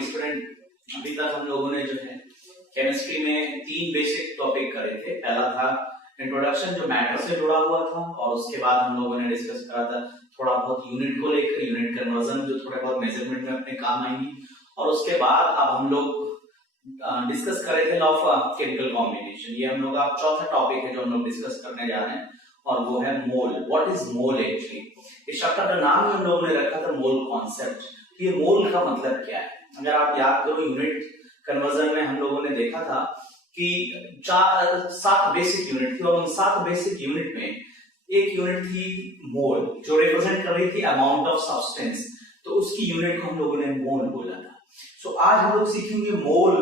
Morning student. अभी तक हम लोगों ने जो है केमिस्ट्री में 3 बेसिक टॉपिक करे थे। पहला था इंट्रोडक्शन जो मैटर से जुड़ा हुआ था, और उसके बाद हम लोगों ने डिस्कस करा था थोड़ा बहुत यूनिट को लेकर, यूनिट कन्वर्जन जो थोड़े बहुत मेजरमेंट में अपने काम आएंगी। और उसके बाद अब हम लोग डिस्कस कर रहे थे लॉ ऑफ केमिकल कॉम्बिनेशन। ये हम लोग का चौथा टॉपिक है जो हम लोग डिस्कस करने जा रहे हैं, और वो है mole. What is mole actually? इस चैप्टर का नाम ही हम लोगों ने रखा था मोल कॉन्सेप्ट। ये मोल का मतलब क्या है? अगर आप याद करो यूनिट कन्वर्जन में हम लोगों ने देखा था कि 7 बेसिक यूनिट थी, और उन 7 बेसिक यूनिट में एक यूनिट थी मोल जो रिप्रेजेंट कर रही थी अमाउंट ऑफ सब्सटेंस, तो उसकी यूनिट को हम लोगों ने मोल बोला था। सो आज हम लोग सीखेंगे मोल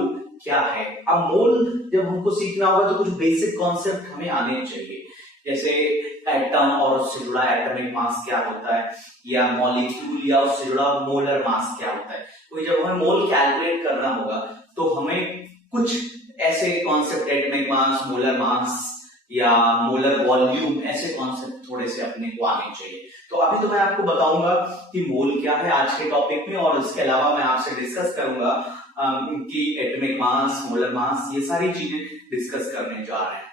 क्या है। अब मोल जब हमको सीखना होगा तो कुछ बेसिक कॉन्सेप्ट हमें आने चाहिए, जैसे एटम और उससे जुड़ा एटॉमिक मास क्या होता है, या मॉलिक्यूल या उससे जुड़ा मोलर मास क्या होता है। तो जब हमें मोल कैलकुलेट करना होगा तो हमें कुछ ऐसे concept atomic mass, molar mass या मोलर वॉल्यूम, ऐसे कॉन्सेप्ट थोड़े से अपने को आने चाहिए। तो अभी तो मैं आपको बताऊंगा कि मोल क्या है आज के टॉपिक में, और इसके अलावा मैं आपसे डिस्कस करूंगा कि एटॉमिक मास, मोलर मास, ये सारी चीजें डिस्कस करने जा रहे हैं।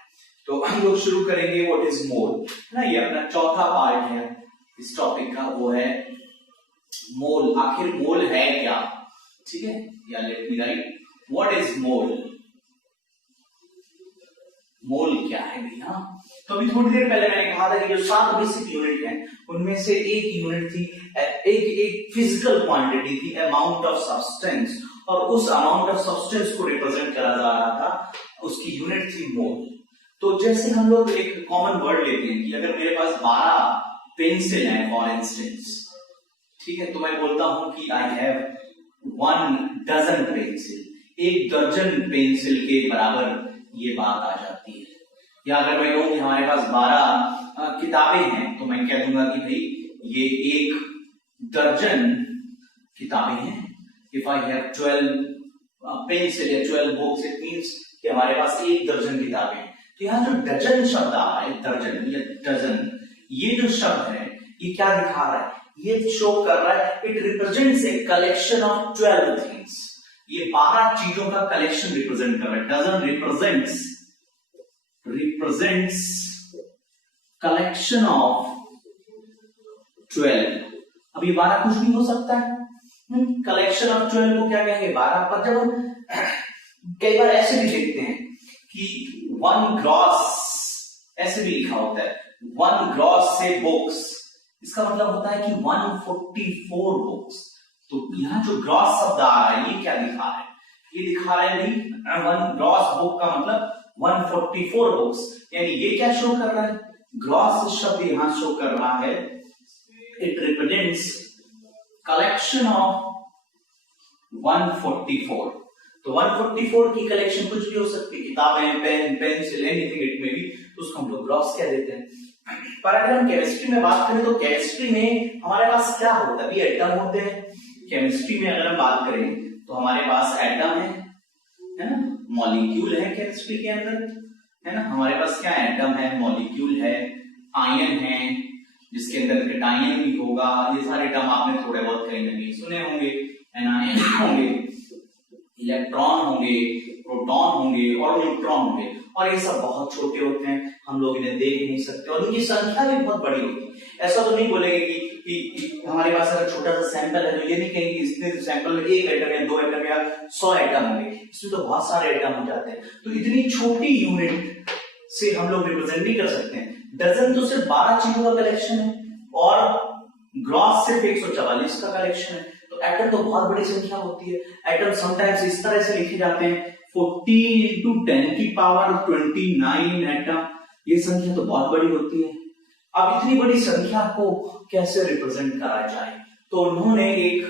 तो हम लोग शुरू करेंगे व्हाट इज मोल ना। ये अपना चौथा पार्ट है इस टॉपिक का, वो है मोल। आखिर मोल है क्या? ठीक है, या let me write what is mole. Mole क्या है भैया? तो अभी थोड़ी देर पहले मैंने कहा था कि जो 7 बेसिक यूनिट हैं उनमें से एक यूनिट थी, एक फिजिकल क्वांटिटी थी, अमाउंट ऑफ सब्सटेंस, और उस अमाउंट ऑफ सब्सटेंस को रिप्रेजेंट करा जा रहा था, उसकी यूनिट थी मोल। तो जैसे हम लोग एक कॉमन वर्ड लेते हैं कि अगर मेरे पास 12 पेंसिल हैं फॉर इंस्टेंस, ठीक है, तो मैं बोलता हूं कि आई हैव 1 डजन पेंसिल, 1 दर्जन पेंसिल के बराबर ये बात आ जाती है। या अगर मैं कहूं कि हमारे पास 12 किताबें हैं, तो मैं कह दूंगा कि भाई ये 1 दर्जन किताबें हैं। इफ आई हैव 12 पेंसिल या 12 बुक्स, इट मींस कि हमारे पास 1 दर्जन किताबें हैं। तो यहाँ जो डजन शब्द आ रहा है, दर्जन या डजन, ये जो शब्द है ये क्या दिखा रहा है? ये शो कर रहा है it represents a collection of 12 things. ये 12 चीजों का कलेक्शन रिप्रेजेंट कर रहा है। Dozen represents collection of 12। अब ये 12 कुछ भी हो सकता है। कलेक्शन ऑफ 12 को क्या कहेंगे? 12 पर जब हम कई बार ऐसे भी देखते हैं कि 1 ग्रॉस, ऐसे भी लिखा होता है 1 ग्रॉस से बुक्स, इसका मतलब होता है कि 144 बुक्स। तो यहां जो ग्रॉस शब्द आ रहा है ये क्या दिखा रहा है? ये दिखा रहा है नहीं, 1 ग्रॉस बुक का मतलब 144 बुक्स, यानी ये क्या शो कर रहा है? ग्रॉस शब्द यहां शो कर रहा है इट रिप्रेजेंट्स कलेक्शन ऑफ 144। तो 144 की कलेक्शन कुछ भी हो सकती है, किताबें, पेन, पेंसिल, एनीथिंग इट में भी, उसको हम लोग ग्रॉस कह देते हैं। पर अगर हम केमिस्ट्री में बात करें तो केमिस्ट्री में हमारे पास क्या होता है? एटम होते हैं। केमिस्ट्री में अगर हम बात करें तो हमारे पास एटम है ना, मॉलिक्यूल है केमिस्ट्री के अंदर, है ना। हमारे पास क्या है? एटम है, मॉलिक्यूल है, आयन है जिसके अंदर कैटायन भी होगा। ये सारे टर्म आपने थोड़े बहुत कहीं ना कहीं सुने होंगे। एनायन होंगे, इलेक्ट्रॉन होंगे, प्रोटॉन होंगे और न्यूट्रॉन होंगे, और ये सब बहुत छोटे होते हैं, हम लोग इन्हें देख नहीं सकते, और इनकी संख्या भी बहुत बड़ी होती है। ऐसा तो नहीं बोलेंगे कि हमारे पास अगर छोटा सा सैंपल है तो ये नहीं कहेंगे इसने सैंपल में 1 एटम या 2 एटम या 100 एटम होंगे, इसमें तो बहुत सारे एटम हो जाते हैं। तो इतनी छोटी यूनिट से हम लोग रिप्रेजेंट नहीं कर सकते हैं। डजन तो सिर्फ 12 चीजों का कलेक्शन है, और ग्रॉस सिर्फ 144 का कलेक्शन है। तो एटम तो बहुत बड़ी संख्या होती है। एटम समटाइम्स इस तरह से लिखे जाते हैं 40 into 10 की पावर 29 एटम। ये संख्या तो बहुत बड़ी होती है। अब इतनी बड़ी संख्या को कैसे रिप्रेजेंट करा जाए? तो उन्होंने एक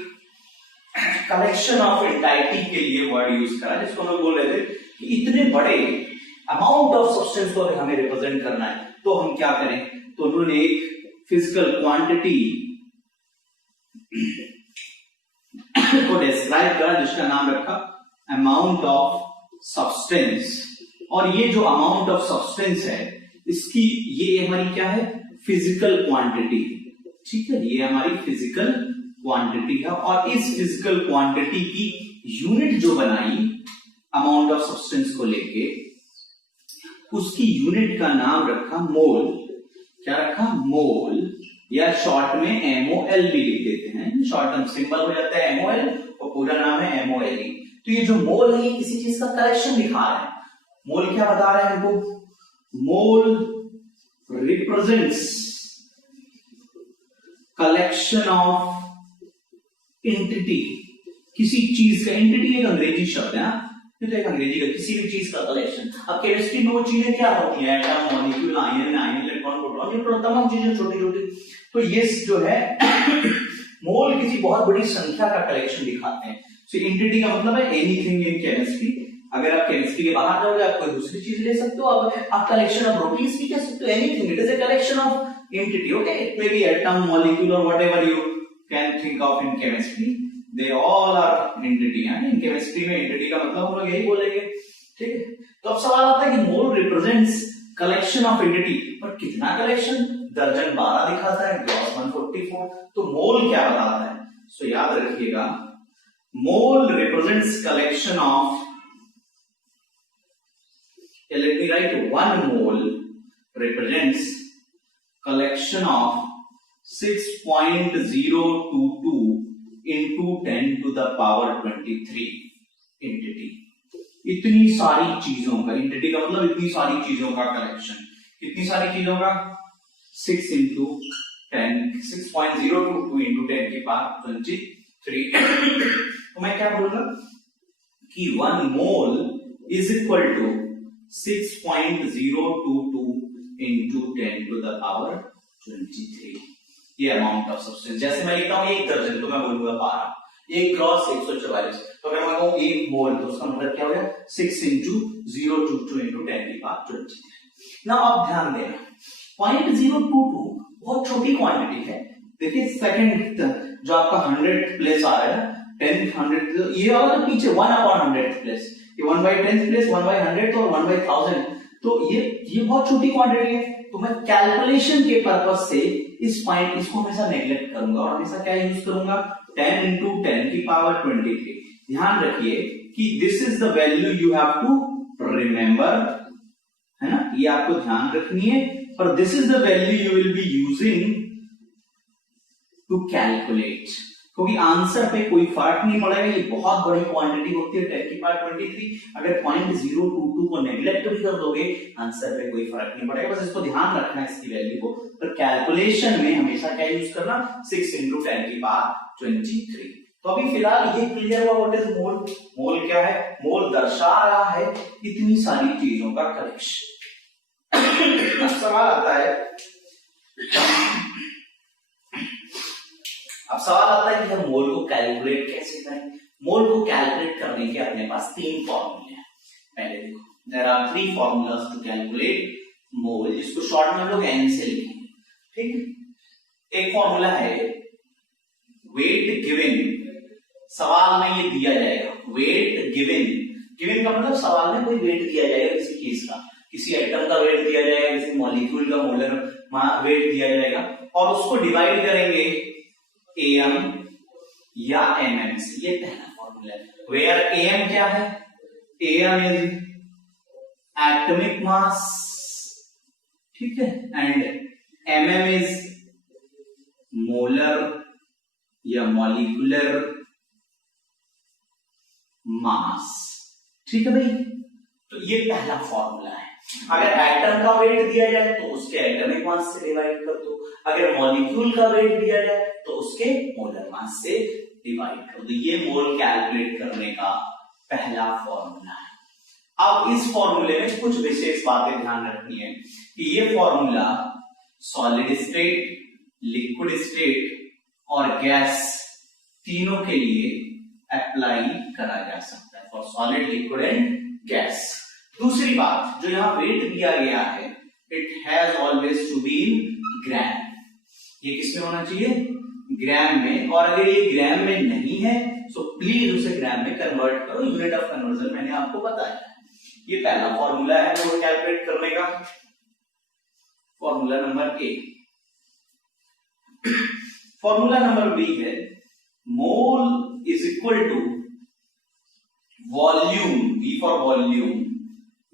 कलेक्शन ऑफ एंटाइटी के लिए वर्ड यूज करा, जिसको हम लोग बोल रहे थे कि इतने बड़े अमाउंट ऑफ सब्सटेंस को अगर हमें रिप्रेजेंट करना है तो हम क्या करें? तो उन्होंने एक फिजिकल क्वांटिटी को डिस्क्राइब करा जिसका नाम रखा अमाउंट ऑफ सब्सटेंस। और ये जो अमाउंट ऑफ सब्सटेंस है इसकी, ये हमारी क्या है? Physical quantity. ठीक है, ये हमारी फिजिकल क्वांटिटी है और इस फिजिकल क्वांटिटी की यूनिट जो बनाई अमाउंट ऑफ सब्सटेंस को लेके, उसकी यूनिट का नाम रखा मोल। क्या रखा? मोल, या शॉर्ट में एमओएल भी लिख देते हैं, शॉर्ट टर्म सिंबल हो जाता है एमओएल और पूरा नाम है एमओएलई। तो ये जो मोल है ये किसी चीज का कलेक्शन दिखा रहा है। मोल क्या बता रहा है हमको? मोल रिप्रेजेंट्स कलेक्शन ऑफ एंटिटी, किसी चीज का, एंटिटी एक अंग्रेजी शब्द है, ये तो एक अंग्रेजी का, किसी भी चीज का कलेक्शन। अब केमिस्ट्री में वो चीजें क्या होती हैं? Atom, molecule, ion, electron, proton, neutron, तमाम चीजें छोटी छोटी। तो ये जो है मोल किसी बहुत बड़ी संख्या का कलेक्शन दिखाते हैं। सो एंटिटी का मतलब है एनीथिंग इन केमिस्ट्री। अगर आप केमिस्ट्री के बाहर जाओगे आप कोई दूसरी चीज ले सकते हो, आप कलेक्शन ऑफ प्रोटीन्स भी कह सकते हो, anything, it is a collection of entity. Okay, it may be atom, molecule और whatever you can think of in chemistry, they all are entity है। इन केमिस्ट्री में एंटिटी का मतलब हम लोग यही बोलेंगे, ठीक है। तो अब सवाल आता है कि मोल रिप्रेजेंट्स कलेक्शन ऑफ एंटिटी, पर कितना कलेक्शन? दर्जन 12 दिखाता है, ग्लॉस 144। तो मोल क्या बताता है? सो याद रखिएगा, mole represents collection of, let me write, 1 mole represents collection of 6.022 into 10 to the power 23 entity. इतनी सारी चीजों का, एंटिटी का मतलब इतनी सारी चीजों का कलेक्शन। कितनी सारी चीजों का? 6 into 10, 6.022 into 10 की पावर 23। तो मैं क्या बोलूंगा कि 1 mole is equal to 6.022 into 10 to the power 23, ये अमाउंट ऑफ सब्सटेंस। जैसे मैं लिखता हूं 1 दर्जन, तो मैं बोलूंगा 12, 1 ग्लॉस 144। तो अगर मैं कहूं 1 मोल, तो उसका मतलब क्या हो गया? 6 into 022 into 10 की पावर 23। ना आप ध्यान देना, 0.022 बहुत छोटी क्वांटिटी है। देखिए सेकंड जो आपका 100th प्लेस आ रहा है, 10th 100th, ये वाला पीछे 1/100th प्लेस, ये 1/10th प्लेस, 1/100th और 1/1000। तो ये बहुत छोटी क्वांटिटी है। तो मैं कैलकुलेशन के पर्पस से इस पॉइंट इसको हमेशा नेग्लेक्ट करूंगा और हमेशा क्या यूज करूंगा? 10 into 10 की पावर 23। ध्यान रखिए कि this is the value you have to remember, है ना, ये आपको ध्यान रखनी है। पर this is the value you will be using to calculate, क्योंकि आंसर पे कोई फर्क नहीं पड़ेगा। ये बहुत बड़ी क्वांटिटी होती है 10 की पावर 23। अगर 0.022 को नेग्लेक्ट भी कर दोगे आंसर पे कोई फर्क नहीं पड़ेगा, बस इसको ध्यान रखना है इसकी वैल्यू को। पर कैलकुलेशन में हमेशा क्या यूज करना? 6 into 10 की पावर 23। तो अभी फिलहाल ये क्लियर हुआ व्हाट इज मोल। मोल क्या है? मोल दर्शा रहा है इतनी सारी चीजों का कलेक्शन। सवाल आता है, अब सवाल आता है कि हम मोल को कैलकुलेट कैसे करें। मोल को कैलकुलेट करने के अपने पास 3 फॉर्मूले हैं। पहले देखो, there are 3 formulas to calculate mole, जिसको शॉर्ट में हम लोग एन से लिखेंगे, ठीक है। एक फॉर्मूला है वेट गिवन, सवाल में ये दिया जाएगा वेट गिवन। गिवन का मतलब सवाल में कोई वेट दिया जाएगा किसी चीज का, किसी एटम का वेट दिया जाएगा, किसी मॉलिक्यूल का मोलर वेट दिया जाएगा, और उसको डिवाइड करेंगे एम या एमएम से। ये पहला फॉर्मूला है। वेयर एम क्या है? एम इज एटॉमिक मास, ठीक है, एंड एमएम इज मोलर या मॉलिक्यूलर मास, ठीक है भाई। तो ये पहला फॉर्मूला है। अगर एटम का वेट दिया जाए तो उसके एटॉमिक मास से डिवाइड कर दो, अगर मॉलिक्यूल का वेट दिया जाए तो उसके मोलर मास से डिवाइड कर दो। ये मोल कैलकुलेट करने का पहला फॉर्मूला है। अब इस फॉर्मूले में कुछ विशेष बातें ध्यान रखनी है कि ये formula solid state, liquid state और गैस तीनों के लिए अप्लाई करा जा सकता है, for solid, liquid and gas. दूसरी बात, जो यहां वेट दिया गया है, it has always to be in gram. ये किसमें होना चाहिए? ग्राम में। और अगर ये ग्राम में नहीं है तो प्लीज उसे ग्राम में कन्वर्ट करो। यूनिट ऑफ कन्वर्जन मैंने आपको बताया। ये पहला फॉर्मूला है वो कैलकुलेट करने का, formula number A. Formula number B है mole is equal to volume, V for volume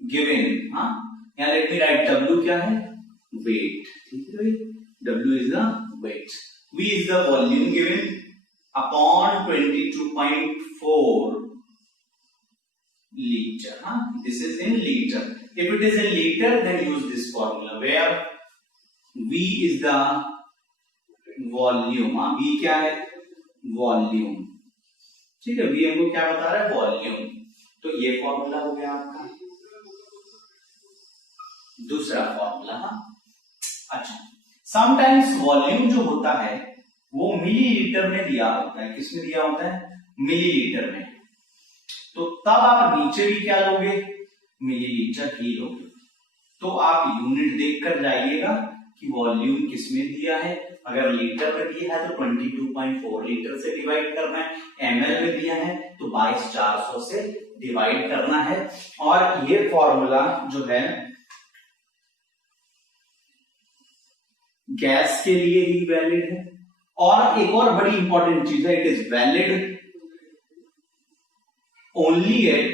given, हाँ यहाँ लेट मी राइट W क्या है, वेट, ठीक है भाई, W is the weight, V is the volume given upon 22.4 liter, huh? This is in liter. If it is in liter, then use this formula where V is the volume, हाँ V क्या है, volume, ठीक है, V हमको क्या बता रहा है, वॉल्यूम, तो ये फॉर्मूला हो गया आपका दूसरा फॉर्मूला, हाँ। अच्छा, समटाइम्स वॉल्यूम जो होता है वो मिलीलीटर में दिया होता है, किसमें दिया होता है, मिलीलीटर में, तो तब आप नीचे भी क्या लोगे, मिलीलीटर ही लोगे, तो आप यूनिट देखकर जाइएगा कि वॉल्यूम किसमें दिया है, अगर लीटर में दिया है तो 22.4 लीटर से डिवाइड करना है, एमएल में दिया है तो 22,400 से डिवाइड करना है, और ये फॉर्मूला जो है गैस के लिए ही वैलिड है, और एक और बड़ी इंपॉर्टेंट चीज है, it is valid only at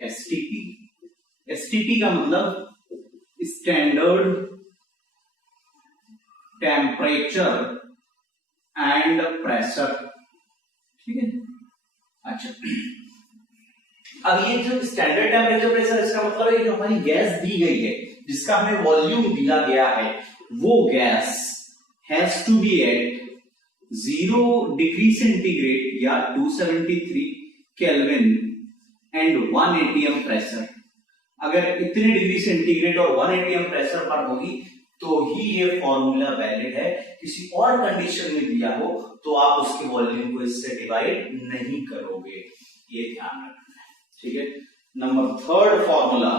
STP, STP का मतलब स्टैंडर्ड टेम्परेचर एंड प्रेशर, ठीक है। अच्छा, अब ये जो स्टैंडर्ड टेम्परेचर प्रेशर, इसका मतलब है जो हमारी गैस दी गई है, जिसका हमें वॉल्यूम दिया गया है, वो gas has to be at 0 degree centigrade या 273 केल्विन एंड 1 atm प्रेशर। अगर इतने डिग्री सेंटीग्रेड और 1 atm प्रेशर पर होगी तो ही ये फॉर्मूला वैलिड है, किसी और कंडीशन में दिया हो तो आप उसके वॉल्यूम को इससे डिवाइड नहीं करोगे, ये ध्यान रखना है, ठीक है। नंबर थर्ड फॉर्मूला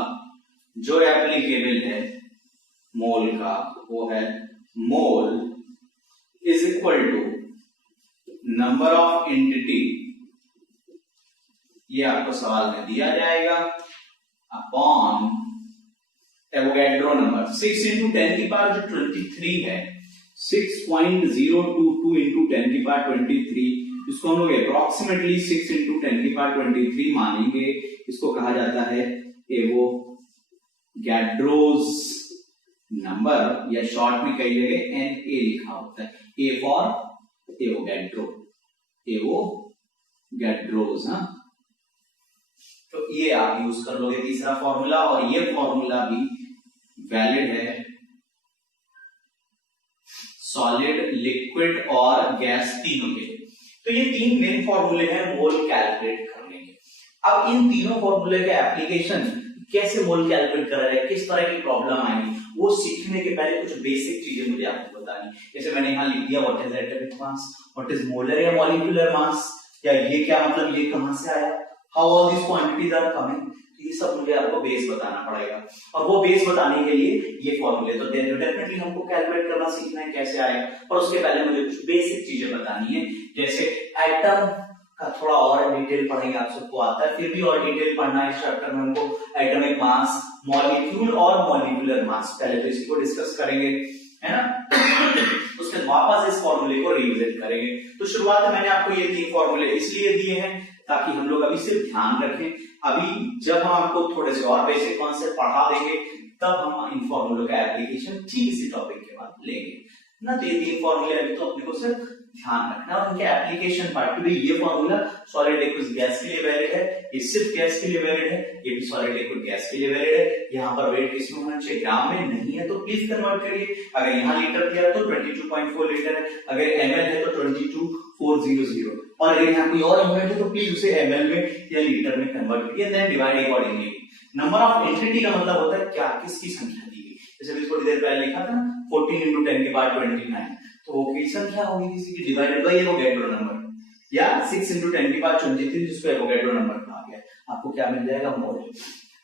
जो एप्लीकेबल है मोल का, वो है mole is equal to number of entity, ये आपको सवाल में दिया जाएगा, अपॉन एवोगैड्रो नंबर, 6 इंटू 10 की पावर जो 23 है, 6.022 इंटू 10 की पावर 23, इसको हम लोग अप्रोक्सीमेटली 6 इंटू 10 की पावर 23 मानेंगे, इसको कहा जाता है एवोगैड्रोस नंबर, या शॉर्ट में कई जगह NA लिखा होता है, ए फॉर एवोगैड्रो, एवोगैड्रोस, हाँ, तो ये आप यूज कर लोगे तीसरा फॉर्मूला, और ये फॉर्मूला भी वैलिड है सॉलिड, लिक्विड और गैस तीनों के। तो ये तीन मेन फॉर्मूले हैं मोल कैलकुलेट करने के। अब इन तीनों फॉर्मूले के एप्लीकेशन, कैसे मोल कैलकुलेट करा जाए, किस तरह की प्रॉब्लम आएगी, वो सीखने के पहले कुछ बेसिक चीजें मुझे आपको बतानी। जैसे मैंने यहाँ लिख दिया what is atomic mass, what is molar या मॉलिक्यूलर मास, या ये क्या मतलब, ये कहां से आया, how all this quantities are coming, ये सब मुझे आपको बेस बताना पड़ेगा, और वो बेस बताने के लिए ये फॉर्मूले तो डेफिनेटली हमको कैलकुलेट करना सीखना है कैसे आएगा, और उसके पहले मुझे कुछ बेसिक चीजें बतानी है, जैसे एटम का थोड़ा और डिटेल पढ़ेंगे, आप सबको आता है, फिर भी और डिटेल पढ़ना है इस चैप्टर में हमको, एटॉमिक मास, मॉलिक्यूल और मॉलिक्यूलर मास, पहले तो इसी को डिस्कस करेंगे, है ना। उसके वापस इस फॉर्मूले को रिविजिट करेंगे। तो शुरुआत में मैंने आपको ये तीन फॉर्मूले इसलिए दिए हैं ताकि हम लोग अभी सिर्फ ध्यान रखें, अभी जब हम आपको थोड़े से और बेसिक कॉन्सेप्ट पढ़ा देंगे तब हम इन फॉर्मूलों का एप्लीकेशन ठीक इसी टॉपिक के बाद लेंगे ना। तो ये तीन फॉर्मूले अभी तो अपने को सिर्फ ध्यान रखना, और उनके एप्लीकेशन पार्ट में ये फॉर्मूला सॉलिड लिक्विड गैस के लिए वैलिड है, ये सिर्फ गैस के लिए वैलिड है, ये भी सॉलिड लिक्विड गैस के लिए वैलिड है। यहाँ पर वेट किसमें होना चाहिए, ग्राम में, नहीं है तो प्लीज कन्वर्ट करिए, अगर यहाँ लीटर दिया तो 22.4 लीटर है, अगर ml है तो 22,400, और अगर यहाँ कोई और यूनिट है तो प्लीज उसे ml में या लीटर में कन्वर्ट करिए, then divide accordingly. Number of entity का मतलब होता है क्या, किसकी संख्या दी गई, जैसे अभी थोड़ी देर पहले लिखा था ना 14 इंटू 10 के बाद 29, तो वो की संख्या होगी किसी की, डिवाइडेड बाय एवोगैड्रो नंबर, या 6 इंटू 10 के बाद 23 जिसको एवोगैड्रो नंबर कहा गया, आपको क्या मिल जाएगा, मोल।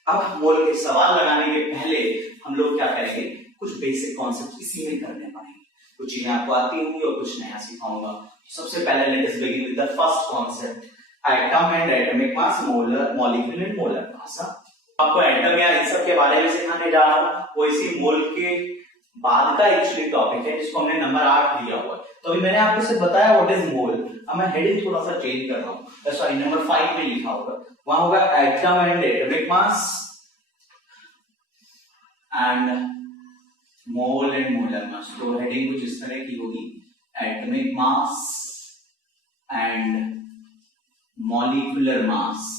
अब मोल के सवाल लगाने के पहले हम लोग क्या करेंगे, कुछ बेसिक कॉन्सेप्ट इसी में करने पड़ेंगे, कुछ चीजें आपको आती होंगी और कुछ नया सिखाऊंगा। सबसे पहले let us begin with the first concept, atom and atomic mass, molar, molecule and molar mass. आपको एटम या इन सब के बारे में सिखाने जा रहा हूं, वो इसी मोल के बाद का एक्चुअली टॉपिक है जिसको हमने नंबर 8 लिया हुआ है। तो अभी मैंने आपको सिर्फ बताया व्हाट इज मोल। अब मैं हेडिंग थोड़ा सा चेंज कर रहा हूँ, सॉरी नंबर 5 में लिखा होगा, वहां होगा atom and atomic mass and mole and molar mass. तो हेडिंग कुछ इस तरह की होगी, atomic mass and molecular mass.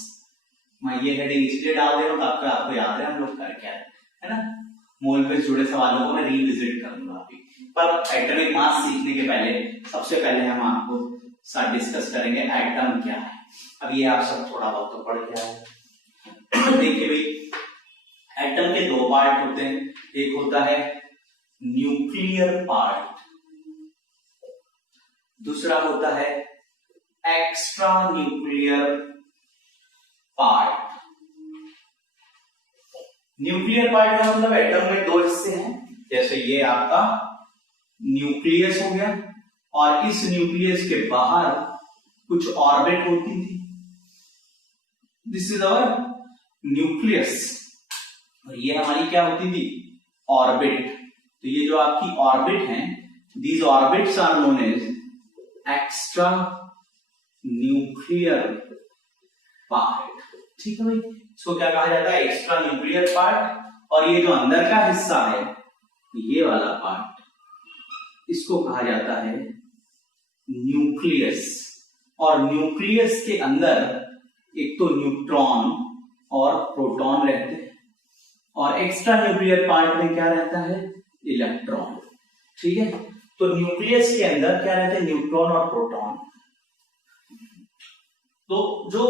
मैं ये हेडिंग इसलिए डाल दे रहा हूं ताकि आपको याद है हम लोग कर क्या है ना, मोल पे जुड़े सवालों को मैं रिविजिट करूंगा अभी। पर एटॉमिक मास सीखने के पहले सबसे पहले हम आपको साथ डिस्कस करेंगे एटम क्या है। अब ये आप सब थोड़ा बहुत तो पढ़ के आए। देखिए भाई, एटम के दो पार्ट होते हैं, एक होता है न्यूक्लियर पार्ट, दूसरा होता है extra nuclear part. Nuclear part का मतलब एटम में दो हिस्से हैं, जैसे ये आपका न्यूक्लियस हो गया और इस न्यूक्लियस के बाहर कुछ ऑर्बिट होती थी, दिस इज आवर न्यूक्लियस, और ये हमारी क्या होती थी, ऑर्बिट। तो ये जो आपकी ऑर्बिट हैं, these orbits are known as extra nuclear part. ठीक है भाई, इसको क्या कहा जाता है, एक्स्ट्रा न्यूक्लियर पार्ट। और ये जो अंदर का हिस्सा है, ये वाला पार्ट, इसको कहा जाता है न्यूक्लियस। और न्यूक्लियस के अंदर एक तो न्यूट्रॉन और प्रोटॉन रहते हैं, और एक्स्ट्रा न्यूक्लियर पार्ट में क्या रहता है, इलेक्ट्रॉन। ठीक है, तो न्यूक्लियस के अंदर क्या रहते हैं, न्यूट्रॉन और प्रोटॉन। तो जो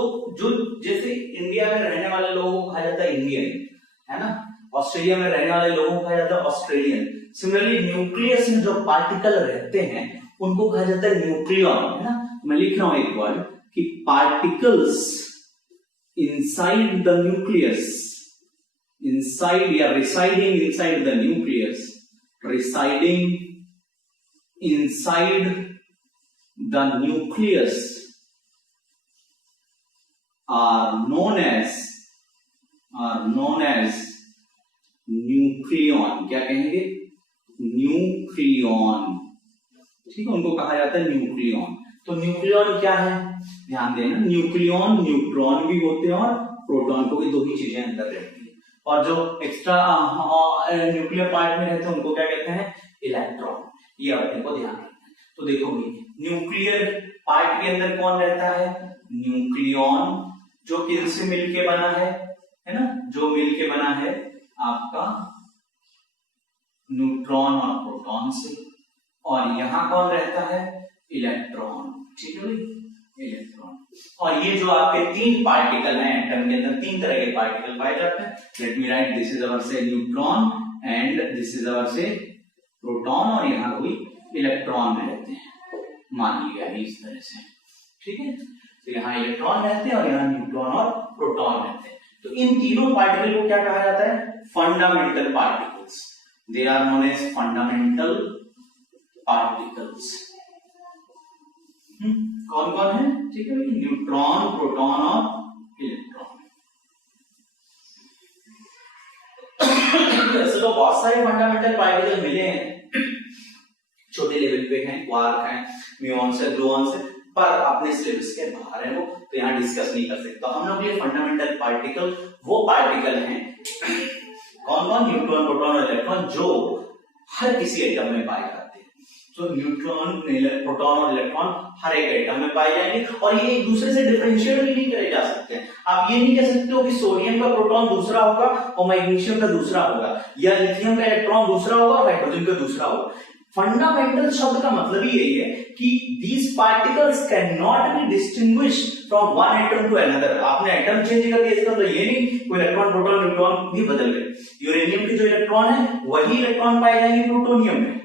जैसे इंडिया में रहने वाले लोगों को कहा जाता है इंडियन, है ना, ऑस्ट्रेलिया में रहने वाले लोगों को कहा जाता है ऑस्ट्रेलियन। सिमिलरली न्यूक्लियस में जो पार्टिकल रहते हैं उनको कहा जाता है न्यूक्लियॉन, है ना। मैं लिख रहा हूं एक वर्ड कि particles inside the nucleus, inside या residing inside the nucleus, residing inside the nucleus are known as nucleon. क्या कहेंगे, न्यूक्लियॉन। ठीक है, उनको कहा जाता है न्यूक्लियॉन। तो न्यूक्लियॉन क्या है, ध्यान देना, न्यूक्लियॉन न्यूट्रॉन भी होते हैं और प्रोटॉन को भी, दो ही चीजें अंदर रहती है। और जो एक्स्ट्रा न्यूक्लियर पार्ट में रहते हैं उनको क्या कहते हैं, इलेक्ट्रॉन। ये अपने को ध्यान रखना है। तो देखो न्यूक्लियर पार्ट के अंदर कौन रहता है, न्यूक्लियॉन, जो किससे मिलके बना है ना, जो मिलके बना है आपका न्यूट्रॉन और प्रोटॉन से। और यहां कौन रहता है, इलेक्ट्रॉन। ठीक है भाई, इलेक्ट्रॉन। और ये जो आपके तीन पार्टिकल हैं एटम के अंदर, तीन तरह के पार्टिकल पाए जाते हैं। Let me write, this is our say neutron and this is our say proton, और यहां कोई इलेक्ट्रॉन में रहते हैं, मान लिया इस तरह से। ठीक है, तो यहाँ इलेक्ट्रॉन रहते हैं और यहाँ न्यूट्रॉन और प्रोटॉन रहते हैं। तो इन तीनों पार्टिकल को क्या कहा जाता है, fundamental particles. They are known as fundamental particles. कौन कौन है, ठीक है, न्यूट्रॉन, प्रोटॉन और इलेक्ट्रॉन। ऐसे तो बहुत सारे फंडामेंटल पार्टिकल मिले हैं, छोटे लेवल पे हैं, क्वार्क हैं, म्यूऑन्स है, ग्लूऑन्स है, पर अपने सिलेबस के बाहर है वो, तो यहाँ डिस्कस नहीं कर सकते। हम लोग ये फंडामेंटल पार्टिकल वो पार्टिकल हैं, कौन कौन, न्यूट्रॉन, प्रोटॉन और इलेक्ट्रॉन, जो हर किसी एटम में पाए जाते हैं। तो न्यूट्रॉन, प्रोटॉन और इलेक्ट्रॉन हर एक एटम में पाए जाएंगे, और ये एक दूसरे से डिफरेंशिएट भी नहीं करे जा सकते। आप ये नहीं कह सकते हो कि सोडियम का प्रोटॉन दूसरा होगा और मैग्नीशियम का दूसरा होगा, या लिथियम का इलेक्ट्रॉन दूसरा होगा और हाइड्रोजन का दूसरा होगा। फंडामेंटल शब्द का मतलब ही यही है कि these particles cannot be distinguished from one atom to another। आपने एटम चेंज कर दिया, इसका मतलब ये नहीं कोई इलेक्ट्रॉन, प्रोटॉन, न्यूट्रॉन भी बदल गए। यूरेनियम के जो इलेक्ट्रॉन है वही इलेक्ट्रॉन पाए जाएंगे प्लूटोनियम में,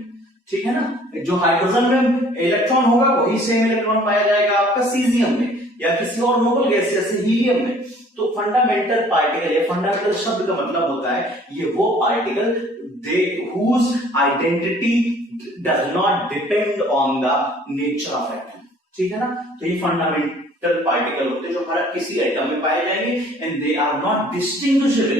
ठीक है ना। जो हाइड्रोजन में इलेक्ट्रॉन होगा वही सेम इलेक्ट्रॉन पाया जाएगा आपका सीजियम में, या किसी और नोबल गैस जैसे हीलियम में। तो फंडामेंटल पार्टिकल, ये फंडामेंटल शब्द का मतलब होता है ये वो particle whose identity does not depend on the nature of atom। ठीक है ना, तो ये फंडामेंटल पार्टिकल होते हैं जो हर किसी एटम में पाए जाएंगे, and they are not distinguishable,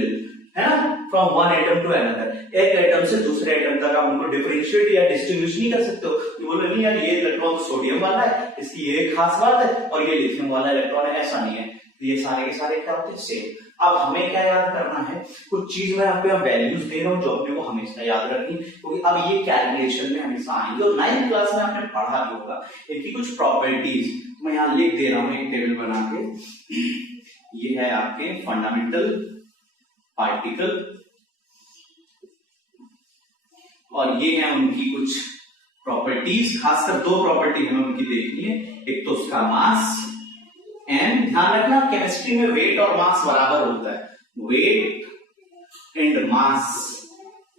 है ना, from one atom to another. एक एटम से दूसरे एटम तक आप उनको डिफरेंशिएट या डिस्टिंग्विश नहीं कर सकते हो। ये बोलो नहीं यार ये इलेक्ट्रॉन सोडियम वाला है, इसकी ये खास बात है, और ये लिथियम वाला इलेक्ट्रॉन है, ऐसा नहीं है। ये सारे के सारे क्या होते हैं? सेम। अब हमें क्या याद करना है? कुछ चीज मैं आपको वैल्यूज दे रहा हूं जो अपने को हमेशा याद रखनी, क्योंकि अब ये कैलकुलेशन में हमेशा आएंगे और 9th क्लास में आपने पढ़ा भी होगा। इनकी कुछ प्रॉपर्टीज मैं यहाँ लिख दे रहा हूं एक टेबल बना के। ये है आपके फंडामेंटल पार्टिकल और ये है उनकी कुछ प्रॉपर्टीज, खासकर दो प्रॉपर्टी हमें उनकी देखनी है। एक तो उसका मास, एंड ध्यान रखना केमिस्ट्री में वेट और मास बराबर होता है। वेट एंड मास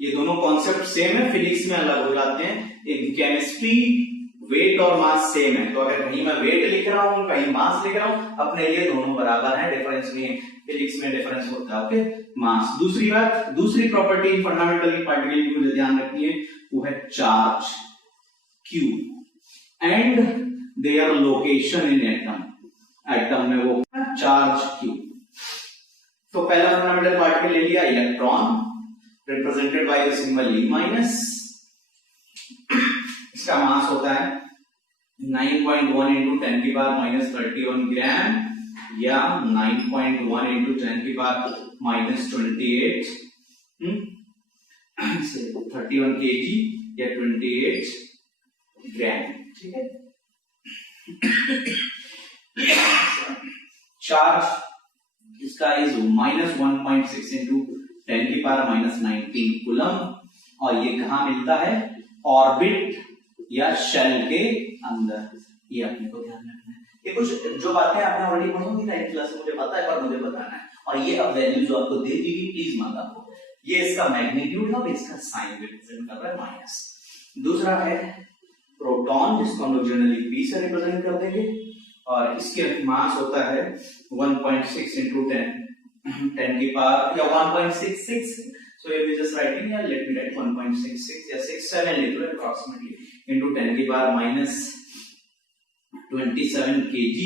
ये दोनों कॉन्सेप्ट सेम है, फिजिक्स में अलग हो जाते हैं। इन केमिस्ट्री वेट और मास सेम है, तो अगर कहीं मैं वेट लिख रहा हूं कहीं मास लिख रहा हूं, अपने लिए दोनों बराबर है, डिफरेंस नहीं है। फिजिक्स में डिफरेंस होता है, ओके। मास। दूसरी बात, दूसरी प्रॉपर्टी फंडामेंटल पार्टिकल की मुझे ध्यान रखनी है, वो है charge Q and their location in atom. Atom में वो चार्ज Q। तो पहला फंडामेंटल पार्टिकल ले लिया electron, represented by the symbol E minus. इसका मास होता है 9.1 इंटू 10 की पावर माइनस 31 ग्राम या 9.1 इंटू 10 की पावर माइनस 28 31 केजी या 28 ग्राम, ठीक है। चार्ज इसका इज माइनस 1.6 इंटू 10 की पावर माइनस 19 कूलम, और ये कहां मिलता है? ऑर्बिट या शेल के अंदर। ये अपने को ध्यान रखना है। ये कुछ जो बातें आपने ऑलरेडी पढ़ी होंगी 9th क्लास में, मुझे पता है, पर मुझे बताना है। और ये अब वैल्यू जो आपको दे दी गई प्लीज मत आपको, ये इसका मैग्नीट्यूड है और इसका साइन रिप्रेजेंट कर रहा है माइनस। दूसरा है प्रोटॉन, जिसको हम लोग जनरली P से रिप्रेजेंट कर देंगे, और इसके मास होता है 1.6 इंटू 10 की पावर या 1.66। So if we just writing here, let me write 1.66 या 67 लिख लो approximately into 10 की पावर माइनस 27 kg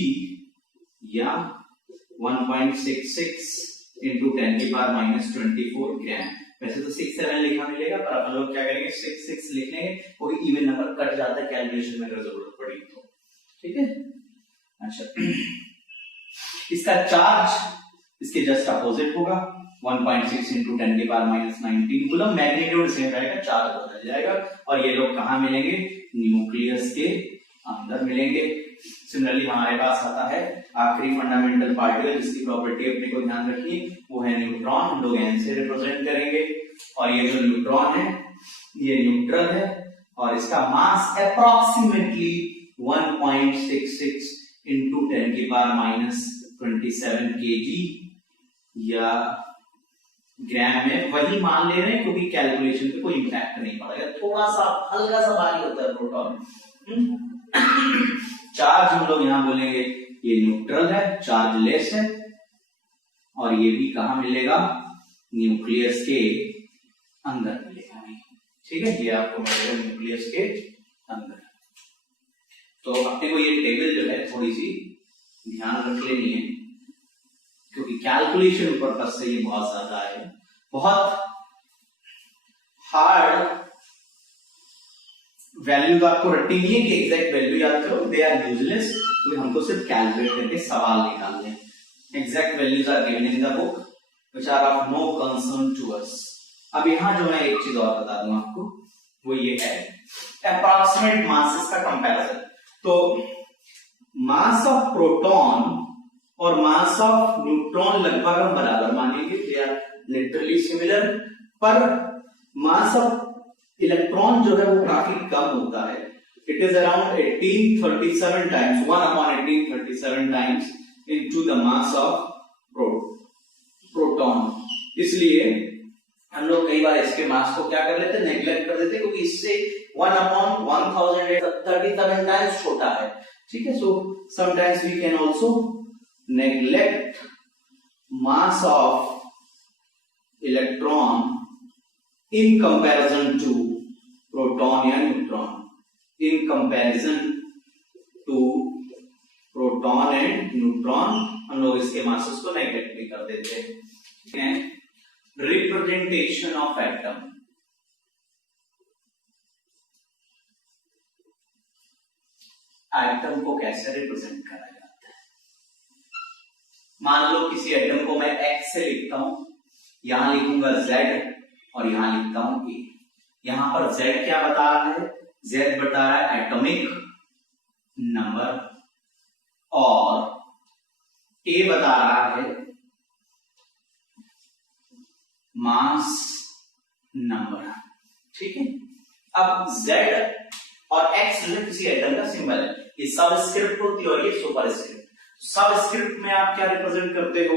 या 1.66 into 10 की पावर माइनस 24 ग्राम। वैसे तो 67 लिखा मिलेगा, पर अपन लोग क्या करेंगे 66 लिख लेंगे, कोई इवन नंबर कट जाता है कैलकुलेशन में अगर जरूरत पड़ी तो, ठीक है। अच्छा, इसका चार्ज इसके जस्ट अपोजिट होगा, 1.6 इंटू 10 की power minus 19 coulomb. Magnitude same रहेगा, चार्ज बदल जाएगा, और ये लोग कहां मिलेंगे? न्यूक्लियस के अंदर मिलेंगे। सिमिलरली हमारे पास आता है आखिरी फंडामेंटल पार्टिकल, जिसकी प्रॉपर्टी अपने को ध्यान रखनी, वो है न्यूट्रॉन। हम लोग N से रिप्रेजेंट करेंगे, और ये जो न्यूट्रॉन है ये न्यूट्रल है, और इसका मास अप्रोक्सीमेटली 1.66 इंटू 10 की पावर माइनस 27 kg या ग्राम में। वही मान ले रहे हैं क्योंकि कैलकुलेशन पे कोई इंपैक्ट नहीं पड़ेगा, थोड़ा सा हल्का सा भारी होता है प्रोटॉन। चार्ज हम लोग यहां बोलेंगे ये न्यूट्रल है, चार्ज लेस है, और ये भी कहां मिलेगा? न्यूक्लियस के अंदर मिलेगा, ठीक है। ये आपको मिलेगा न्यूक्लियस के अंदर। तो अपने को ये टेबल जो है थोड़ी सी ध्यान रख लेनी है, क्योंकि कैलकुलेशन पर्पस से ये बहुत ज्यादा है। बहुत हार्ड वैल्यू आपको रटनी नहीं है कि एग्जैक्ट वैल्यू याद करो, दे आर यूजलेस, क्योंकि हमको सिर्फ कैलकुलेट करके सवाल निकालने हैं। Exact values are given in the book which are of no concern to us. अब यहां जो मैं एक चीज और बता दूं आपको, वो ये है अप्रॉक्सीमेट मासेस का कंपैरिजन। तो मास ऑफ प्रोटॉन और मास ऑफ न्यूट्रॉन लगभग हम बराबर मानेंगे, दे आर लिटरली सिमिलर, पर मास ऑफ इलेक्ट्रॉन जो है वो काफी कम होता है। It is around 1837 times 1/1837 times into the mass of proton. इसलिए हम लोग कई बार इसके मास को क्या कर लेते हैं? नेग्लेक्ट कर देते हैं, क्योंकि इससे 1/1037 टाइम्स छोटा है, ठीक है। So sometimes we can also neglect mass of electron in comparison to proton या neutron, in comparison to proton and neutron हम लोग इसके masses को neglect भी कर देते हैं, ठीक है। रिप्रेजेंटेशन ऑफ एटम, एटम को कैसे रिप्रेजेंट करा जाता है। मान लो किसी एटम को मैं एक्स से लिखता हूं, यहां लिखूंगा जेड और यहां लिखता हूं ए। यहां पर जेड क्या बता रहा है, जेड बता रहा है एटॉमिक नंबर और ए बता रहा है मास नंबर। ठीक है, अब जेड और एक्स जो है किसी एटम का सिंबल है, ये सबस्क्रिप्ट होती है और ये सुपरस्क्रिप्ट। सबस्क्रिप्ट में आप क्या रिप्रेजेंट करते हो,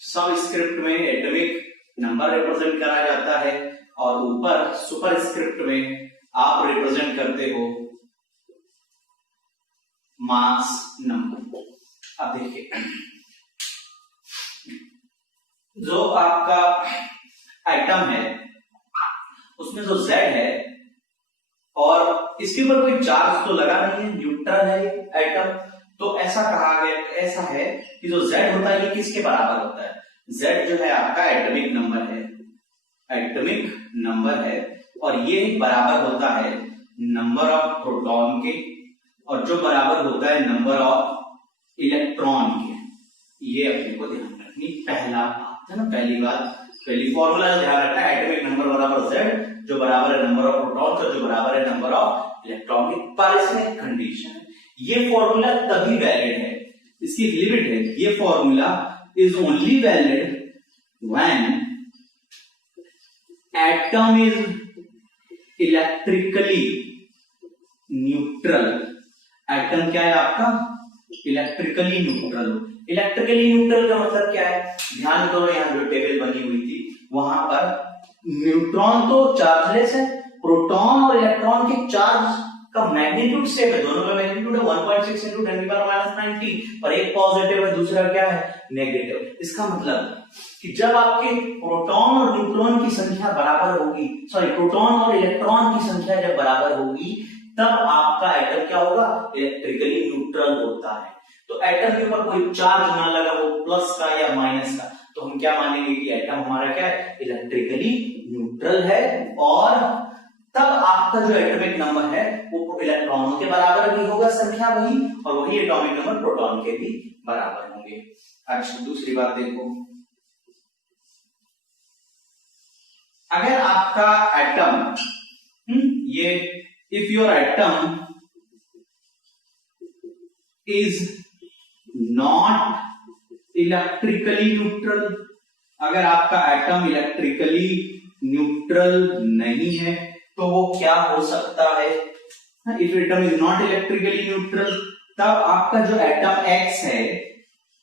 सबस्क्रिप्ट में एटॉमिक नंबर रिप्रेजेंट करा जाता है और ऊपर सुपरस्क्रिप्ट में आप रिप्रेजेंट करते हो मास नंबर। अब देखिए, जो आपका एटम है उसमें जो जेड है और इसके ऊपर कोई चार्ज तो लगा नहीं है, न्यूट्रल है ये एटम, तो ऐसा कहा गया, ऐसा है कि जो जेड होता है ये किसके बराबर होता है, जेड जो है आपका एटॉमिक नंबर है, एटॉमिक नंबर है और ये बराबर होता है नंबर ऑफ प्रोटॉन के और जो बराबर होता है नंबर ऑफ इलेक्ट्रॉन के। ये अपने को ध्यान रखनी, पहला बात है ना, पहली बात, पहली फॉर्मूला ध्यान रखना है, एटॉमिक नंबर बराबर जेड जो बराबर है नंबर ऑफ प्रोटॉन का जो बराबर है नंबर ऑफ इलेक्ट्रॉन के। पर इसमें एक कंडीशन है, ये फॉर्मूला तभी वैलिड है, इसकी लिमिट है, ये formula is only valid when atom is electrically neutral. Atom क्या है आपका, इलेक्ट्रिकली न्यूट्रल। इलेक्ट्रिकली न्यूट्रल का मतलब क्या है, ध्यान करो, यहां जो टेबल बनी हुई थी वहां पर न्यूट्रॉन तो चार्जलेस है, प्रोटॉन और इलेक्ट्रॉन के चार्ज का मैग्नीट्यूड सेम है, दोनों का मैग्नीट्यूड है 1.6 × 10⁻⁹, पर एक पॉजिटिव है दूसरा क्या है नेगेटिव। इसका मतलब कि जब आपके प्रोटॉन और न्यूट्रॉन की संख्या बराबर होगी, सॉरी प्रोटॉन और इलेक्ट्रॉन की संख्या जब बराबर होगी तब आपका एटम क्या होगा, इलेक्ट्रिकली न्यूट्रल होता है। तो एटम के ऊपर कोई चार्ज ना लगा हो प्लस का या माइनस का, तो हम क्या मानेंगे कि एटम हमारा क्या है, इलेक्ट्रिकली न्यूट्रल है और तब आपका जो एटॉमिक नंबर है वो इलेक्ट्रॉनों के बराबर भी होगा संख्या वही, और वही एटॉमिक नंबर प्रोटॉन के भी बराबर होंगे। अच्छा, दूसरी बात देखो, अगर आपका एटम ये if your atom is not electrically neutral, अगर आपका एटम इलेक्ट्रिकली न्यूट्रल नहीं है तो वो क्या हो सकता है, if atom is not electrically neutral, तब आपका जो एटम एक्स है,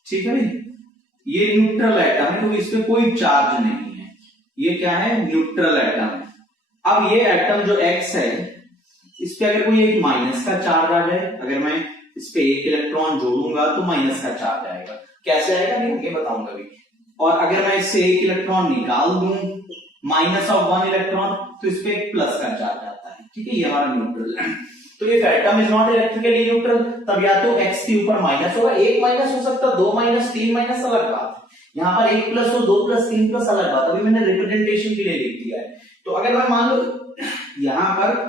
ठीक है भाई, ये न्यूट्रल एटम है, तो इसमें कोई चार्ज नहीं है, ये क्या है, न्यूट्रल एटम है। अब ये एटम जो एक्स है इस पे अगर कोई एक माइनस का चार्ज आ जाए, अगर मैं इस पे एक इलेक्ट्रॉन जोड़ूंगा तो माइनस का चार्ज आएगा, कैसे आएगा मैं ये बताऊंगा अभी। और अगर मैं इससे एक इलेक्ट्रॉन निकाल दूं माइनस ऑफ 1 इलेक्ट्रॉन तो इस पे एक प्लस का चार्ज आता है, ठीक है, ये हमारा न्यूट्रल है। तो if atom is not electrically neutral तब या तो एक्स के ऊपर माइनस होगा, एक माइनस हो सकता है, 2 माइनस 3 माइनस अलग बात है, यहाँ पर 1 प्लस हो 2 प्लस 3 प्लस अलग बात, अभी मैंने रिप्रेजेंटेशन के लिए लिख दिया है। तो अगर मैं मान लो यहाँ पर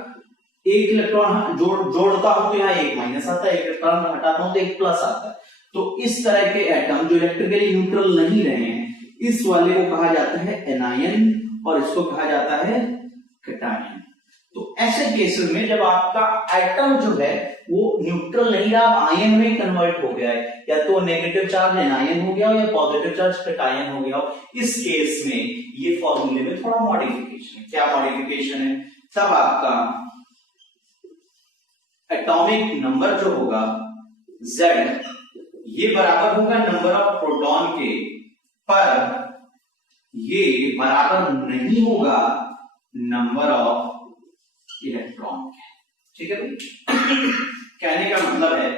एक इलेक्ट्रॉन जोड़ता हूं तो यहाँ एक माइनस आता है, एक इलेक्ट्रॉन हटाता हूं तो एक प्लस आता है। तो इस तरह के एटम जो इलेक्ट्रिकली न्यूट्रल नहीं रहे हैं, इस वाले को कहा जाता है एनायन और इसको कहा जाता है कैटायन। तो ऐसे केसेस में जब आपका एटम जो है वो न्यूट्रल नहीं रहा, आयन में कन्वर्ट हो गया है, या तो नेगेटिव चार्ज एनायन हो गया हो या पॉजिटिव चार्ज कैटायन हो गया हो, इस केस में ये फॉर्मूले में थोड़ा मॉडिफिकेशन है। क्या मॉडिफिकेशन है, तब आपका एटॉमिक नंबर जो होगा Z ये बराबर होगा नंबर ऑफ प्रोटॉन के, पर ये बराबर नहीं होगा नंबर ऑफ इलेक्ट्रॉन के, ठीक है भाई। कहने का मतलब है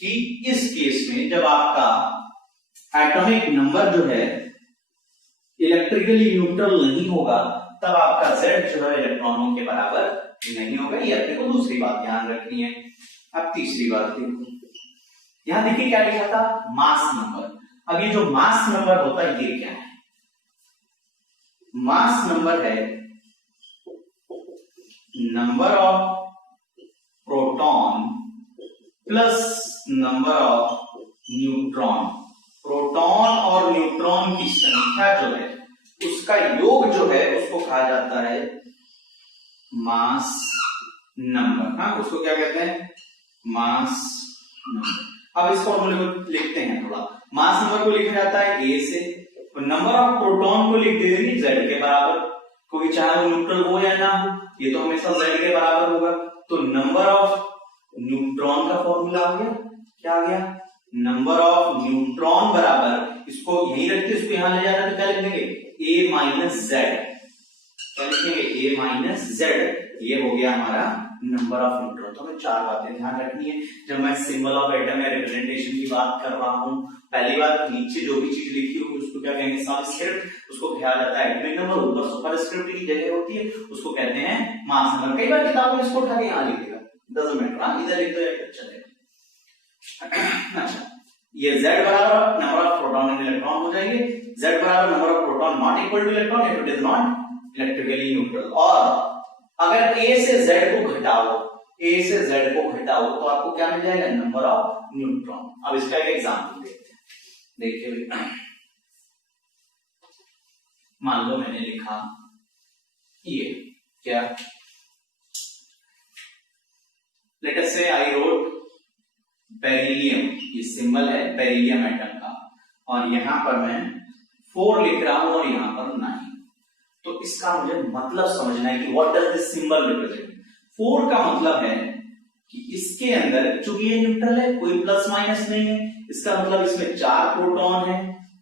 कि इस केस में जब आपका एटॉमिक नंबर जो है इलेक्ट्रिकली न्यूट्रल नहीं होगा तब आपका Z जो है इलेक्ट्रॉनों के बराबर नहीं होगा। ये अपने को दूसरी बात ध्यान रखनी है। अब तीसरी बात देखो, यहां देखिए क्या लिखा था, मास नंबर। अब ये जो मास नंबर होता है ये क्या है, मास नंबर है number of proton plus number of neutron. Proton और न्यूट्रॉन की संख्या जो है उसका योग जो है उसको कहा जाता है मास नंबर। हाँ, उसको क्या कहते हैं? Mass number. अब इस फॉर्मूले को लिखते हैं थोड़ा। मास नंबर को लिखा जाता है ए से, और नंबर ऑफ प्रोटॉन को लिख देंगे जेड के बराबर, क्योंकि चाहे वो न्यूट्रल हो या ना हो ये तो हमेशा जेड के बराबर होगा। तो नंबर ऑफ न्यूट्रॉन का फॉर्मूला आ गया, क्या आ गया? नंबर ऑफ न्यूट्रॉन बराबर, इसको यही रखते इसको यहां ले जाना तो क्या लिख देंगे? ए माइनस जेड। क्या लिखेंगे? ए माइनस जेड। ये हो गया हमारा नंबर ऑफ न्यूट्रॉन। तो हमें चार बातें ध्यान रखनी है जब मैं सिंबल ऑफ एटम या रिप्रेजेंटेशन की बात कर रहा हूं। पहली बात, नीचे जो भी चीज लिखी होगी उसको क्या कहेंगे? सबस्क्रिप्ट। उसको कहा जाता है एटॉमिक नंबर। ऊपर सुपरस्क्रिप्ट की जगह होती है उसको कहते हैं मास नंबर। कई बार किताब में इसको उठा के यहां लिख देगा, डजंट मैटर, इधर लिख दो या फिर चलेगा। अच्छा, ये Z बराबर number of proton and electron हो जाएंगे। Z बराबर number of proton not equal two electron if it is not electrically neutral. और अगर A से Z को घटाओ, A से Z को घटाओ तो आपको क्या मिल जाएगा? Number of neutron. अब इसका एक एग्जांपल देखते हैं। देखिए, मान लो मैंने लिखा ये क्या, लेट अस से आई रोट बेरिलियम, ये सिंबल है बेरिलियम एटम का, और यहां पर मैं 4 लिख रहा हूं और यहां पर 9। तो इसका मुझे मतलब समझना है कि what does this symbol represent. 4 का मतलब है कि इसके अंदर, चूंकि ये न्यूट्रल है, कोई प्लस माइनस नहीं है, इसका मतलब इसमें 4 प्रोटॉन है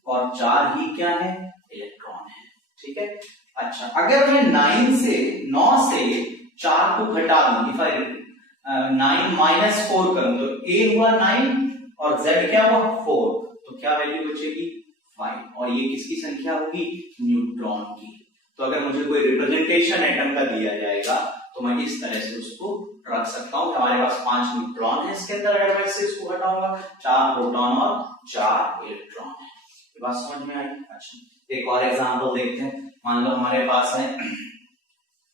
और 4 ही क्या है? इलेक्ट्रॉन है। ठीक है। अच्छा, अगर मैं 9 से 4 को घटा दूं, इफ आई 9 माइनस 4 करूं तो A हुआ 9 और Z क्या हुआ? 4। तो क्या वैल्यू बचेगी? 5। और ये किसकी संख्या होगी? न्यूट्रॉन की। तो अगर मुझे कोई रिप्रेजेंटेशन एटम का दिया जाएगा तो मैं इस तरह से उसको रख सकता हूं कि हमारे पास 5 न्यूट्रॉन है इसके अंदर, अगर मैं इससे इसको घटाऊंगा 4 प्रोटॉन और 4 इलेक्ट्रॉन है। ये बात समझ में आई? अच्छा, एक और एग्जांपल देखते हैं। मान लो हमारे पास है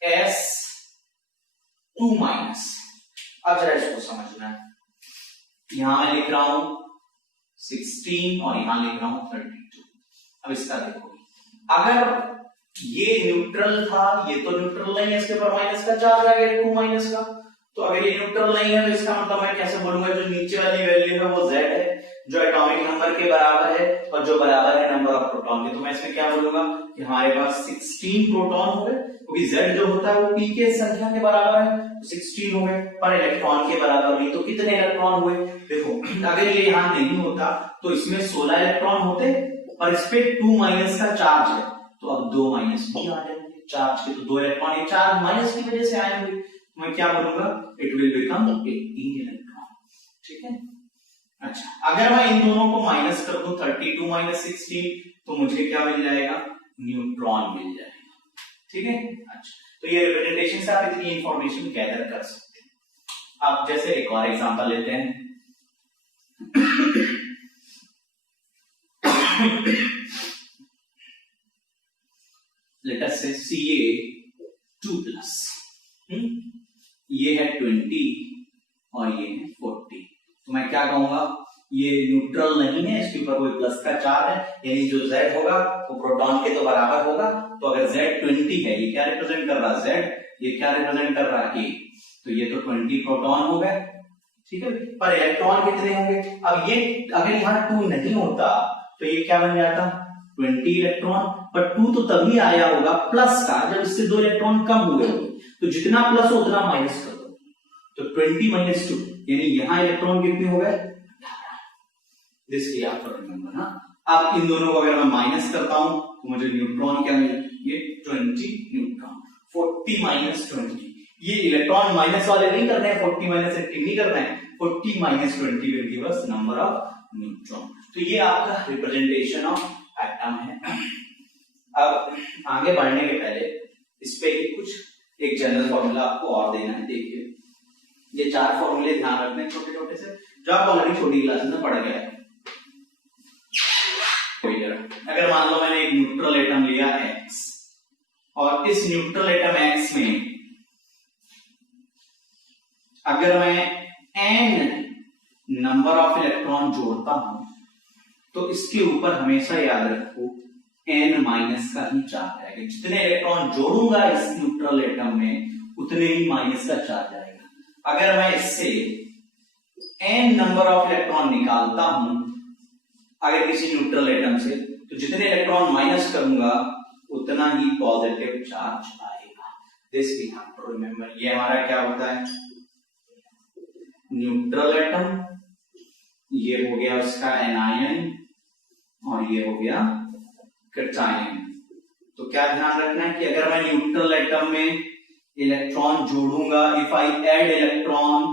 S2 माइनस। अब जरा इसको समझना है। यहां मैं लिख रहा हूं 16 और यहां लिख रहा हूं 32। अब इसका देखो, अगर ये न्यूट्रल था, ये तो न्यूट्रल नहीं है, इसके ऊपर माइनस का चार्ज आ गया 2 माइनस का। तो अगर ये न्यूट्रल नहीं है तो इसका मतलब मैं कैसे बोलूंगा? जो नीचे वाली वैल्यू है वो Z है, जो एटॉमिक नंबर के बराबर है और जो बराबर है नंबर ऑफ प्रोटॉन के। तो मैं इसमें क्या बोलूंगा कि हमारे पास 16 प्रोटॉन हो गए, क्योंकि Z जो होता है वो P के संख्या के बराबर है, तो 16 हो गए, पर इलेक्ट्रॉन के बराबर नहीं। तो कितने इलेक्ट्रॉन हुए? देखो, अगर ये यहां नहीं होता तो इसमें 16 इलेक्ट्रॉन होते, और इस पे 2 माइनस का चार्ज है, तो अब 2 माइनस भी आ जाएंगे चार्ज के। तो 2 इलेक्ट्रॉन, ये चार्ज माइनस की वजह से आए हुए, मैं क्या बोलूंगा? It will become 18 electron. ठीक है। अच्छा, अगर मैं इन दोनों को माइनस कर दूं 32 माइनस 16 तो मुझे क्या मिल जाएगा? न्यूट्रॉन मिल जाएगा। ठीक है। अच्छा, तो ये रिप्रेजेंटेशन से आप इतनी इंफॉर्मेशन गैदर कर सकते हैं। अब जैसे एक और एग्जांपल लेते हैं। लेट अस से Ca2+, ये है 20 और ये है 40। तो मैं क्या कहूंगा? ये न्यूट्रल नहीं है, इसके ऊपर कोई प्लस का चार्ज है, यानी जो Z होगा वो प्रोटॉन के तो बराबर होगा। तो अगर Z 20 है, ये क्या रिप्रेजेंट कर रहा है? Z। ये क्या रिप्रेजेंट कर रहा है? A। तो ये तो 20 प्रोटॉन हो गए। ठीक है, पर इलेक्ट्रॉन कितने होंगे? अब ये अगर यहाँ 2 नहीं होता तो ये क्या बन जाता? 20 इलेक्ट्रॉन। पर 2 तो तभी आया होगा प्लस का जब इससे 2 इलेक्ट्रॉन कम हुए होंगे। तो जितना प्लस हो उतना माइनस कर दो, तो 20 माइनस 2, यानी यहां इलेक्ट्रॉन कितने हो गए? 18। This we have to remember ना। अब इन दोनों को अगर मैं माइनस करता हूं तो मुझे न्यूट्रॉन क्या मिले? ये 20 न्यूट्रॉन। 40 माइनस 20, ये इलेक्ट्रॉन माइनस वाले नहीं करने हैं, 40 माइनस 18 नहीं करना है, 40 minus 20 will give us number of neutron. तो ये आपका रिप्रेजेंटेशन ऑफ एटम है। अब आगे बढ़ने के पहले इस पे ही कुछ एक जनरल फॉर्मूला आपको और देना है। देखिए, ये 4 फॉर्मूले ध्यान रखने हैं छोटे छोटे से, जो आप ऑलरेडी छोटी क्लास में पढ़ गए हैं। अगर मान लो मैंने एक न्यूट्रल एटम लिया X, और इस न्यूट्रल एटम X में अगर मैं n नंबर ऑफ इलेक्ट्रॉन जोड़ता हूं तो इसके ऊपर हमेशा याद रखो n माइनस का ही चार्ज आएगा। जितने इलेक्ट्रॉन जोड़ूंगा इस न्यूट्रल एटम में उतने ही माइनस का चार्ज आएगा। अगर मैं इससे n नंबर ऑफ इलेक्ट्रॉन निकालता हूं अगर किसी न्यूट्रल एटम से, तो जितने इलेक्ट्रॉन माइनस करूंगा उतना ही पॉजिटिव चार्ज आएगा। This we have to remember. ये हमारा क्या होता है, न्यूट्रल एटम, ये हो गया उसका एनायन और ये हो गया कैटायन। तो क्या ध्यान रखना है कि अगर मैं न्यूट्रल एटम में इलेक्ट्रॉन जोड़ूंगा, if I add electron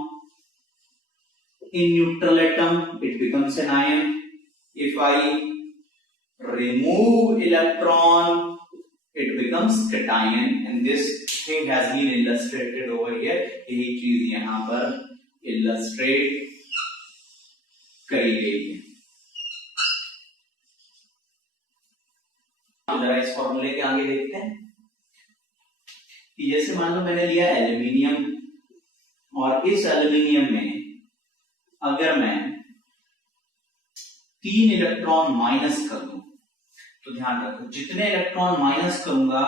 in neutral atom it becomes an ion. If I remove electron it becomes cation, and this thing has been illustrated over here. यही चीज यहां पर illustrate करी गई है। जरा इस फॉर्मूले के आगे देखते हैं कि जैसे मान लो मैंने लिया एल्यूमिनियम और इस एल्यूमिनियम में अगर मैं 3 इलेक्ट्रॉन माइनस कर दूं, तो ध्यान रखो जितने इलेक्ट्रॉन माइनस करूंगा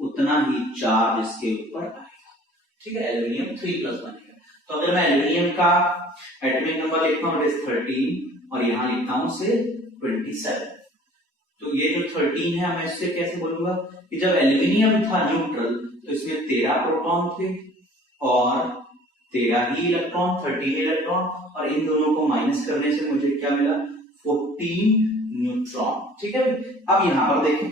उतना ही चार्ज इसके ऊपर आएगा। ठीक है, एल्यूमिनियम 3+ बनेगा। तो अगर मैं एल्यूमिनियम का एटॉमिक नंबर लिखता हूं 13 और यहां लिखता हूं से 27, तो ये जो 13 है मैं इससे कैसे बोलूंगा कि जब एल्यूमिनियम था न्यूट्रल तो इसमें 13 प्रोटॉन थे और 13 ही इलेक्ट्रॉन, 13 इलेक्ट्रॉन, और इन दोनों को माइनस करने से मुझे क्या मिला 14 न्यूट्रॉन। ठीक है, अब यहां पर देखें,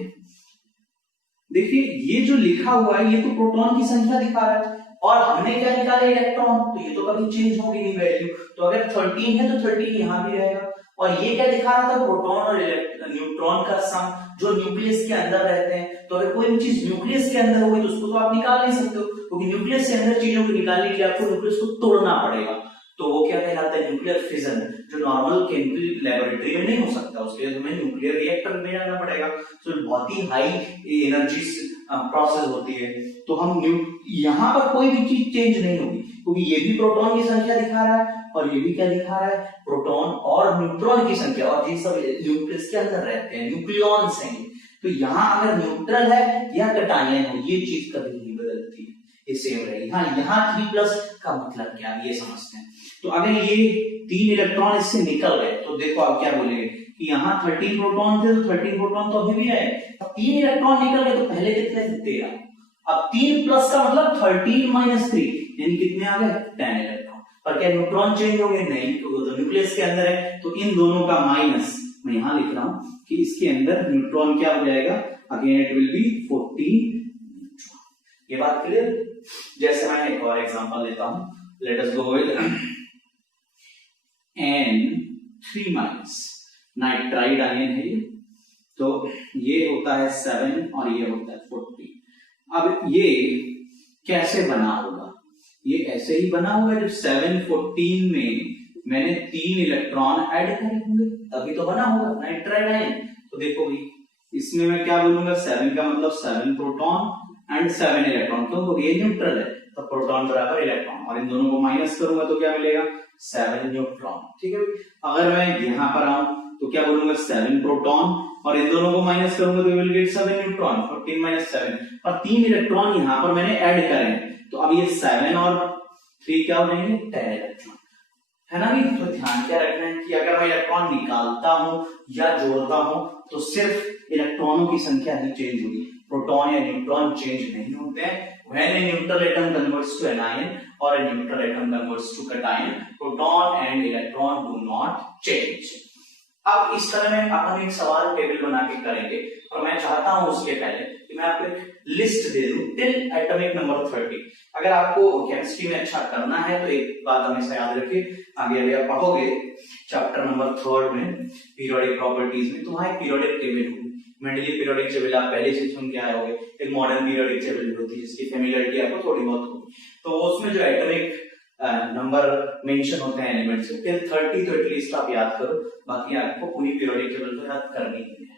देखिए ये जो लिखा हुआ है ये तो प्रोटॉन की संख्या दिखा रहा है और हमने क्या निकाला इलेक्ट्रॉन, तो ये तो कभी चेंज होगी नहीं वैल्यू। तो अगर 13 है तो 13 यहां भी रहेगा। और ये क्या दिखा रहा था, प्रोटॉन और न्यूट्रॉन का सम जो न्यूक्लियस के अंदर रहते हैं। तो अगर कोई भी चीज न्यूक्लियस के अंदर होगी तो उसको तो आप निकाल नहीं सकते हो, क्योंकि न्यूक्लियस से अंदर चीजों को निकालने के लिए आपको न्यूक्लियस को तोड़ना पड़ेगा। तो वो क्या कहलाता है, न्यूक्लियर फिजन, जो नॉर्मल केमिकल लेबोरेटरी में नहीं हो सकता, उसके लिए हमें न्यूक्लियर रिएक्टर में जाना पड़ेगा। तो बहुत ही हाई एनर्जी प्रोसेस होती है। तो हम यहाँ पर कोई भी चीज चेंज नहीं होगी, क्योंकि ये भी प्रोटॉन की संख्या दिखा रहा है और ये भी क्या दिखा रहा है, प्रोटॉन और न्यूट्रॉन की संख्या, और ये सब न्यूक्लियस के अंदर रहते हैं, न्यूक्लियॉन्स हैं। तो यहाँ अगर न्यूट्रल है या कैटायन हो, ये चीज कभी नहीं बदलती, ये सेम रहेगी। हाँ, यहाँ 3+ का मतलब क्या है ये समझते हैं। तो अगर ये 3 इलेक्ट्रॉन इससे निकल गए तो देखो आप क्या बोलेंगे कि यहाँ 13 प्रोटॉन थे तो 13 प्रोटॉन तो अभी भी है। अब 3 इलेक्ट्रॉन निकल गए तो पहले कितने थे, 13। अब 3+ का मतलब 13 - 3 यानी कितने आ गए, 10 इलेक्ट्रॉन। पर क्या न्यूट्रॉन चेंज होंगे, नहीं, क्योंकि तो न्यूक्लियस के अंदर है। तो इन दोनों का माइनस मैं यहां लिख रहा हूं कि इसके अंदर न्यूट्रॉन क्या हो जाएगा, again it will be 14 neutron. ये बात क्लियर। जैसे मैं एक और एग्जांपल लेता हूं, let us go with N3- nitride ion है ये। तो ये होता है 7 और ये होता है 14। अब ये कैसे बना होगा, ये ऐसे ही बना होगा जब 7-14 में मैंने 3 इलेक्ट्रॉन ऐड करे होंगे तभी तो बना होगा नाइट्राइड आयन। तो देखो भाई इसमें मैं क्या बोलूंगा, 7 का मतलब 7 प्रोटॉन एंड 7 इलेक्ट्रॉन, क्योंकि ये न्यूट्रल है तो प्रोटॉन बराबर इलेक्ट्रॉन, और इन दोनों को माइनस करूंगा तो क्या मिलेगा, 7 न्यूट्रॉन। ठीक है, अगर मैं यहां पर आऊं तो क्या बोलूंगा, 7 प्रोटॉन और इन दोनों को माइनस करूंगा तो विल गेट 7 न्यूट्रॉन, 14 - 7, और 3 इलेक्ट्रॉन यहां पर मैंने ऐड करे हैं। तो अब ये 7 और 3 क्या हो जाएंगे, 10 इलेक्ट्रॉन, है ना भी। तो ध्यान क्या रखना है कि अगर मैं इलेक्ट्रॉन निकालता हूं या जोड़ता हूं तो सिर्फ इलेक्ट्रॉनों की संख्या ही चेंज होगी, प्रोटॉन या न्यूट्रॉन चेंज नहीं होते हैं। When a neutral atom converts to anion or a neutral atom converts to cation, proton and electron do not change. अब इस तरह में अपन एक सवाल टेबल बना के करेंगे, और मैं चाहता हूं उसके पहले कि मैं आपको एक लिस्ट दे दूं टिल एटॉमिक नंबर 30। अगर आपको केमिस्ट्री में अच्छा करना है तो एक बात हमेशा याद रखिए, आगे अभी आप पढ़ोगे चैप्टर नंबर 3 में पीरियोडिक प्रॉपर्टीज में, तो वहां एक पीरियोडिक टेबल होगी। मेंडली पीरियोडिक टेबल आप पहले से सुन के आए होंगे, एक मॉडर्न पीरियोडिक टेबल होती है जिसकी फेमिलियरिटी आपको थोड़ी बहुत होगी। तो उसमें जो एटॉमिक नंबर मेंशन होते हैं एलिमेंट्स टिल 30, तो एटलीस्ट आप याद करो, बाकी आपको पूरी पीरियोडिक टेबल तो याद करनी है।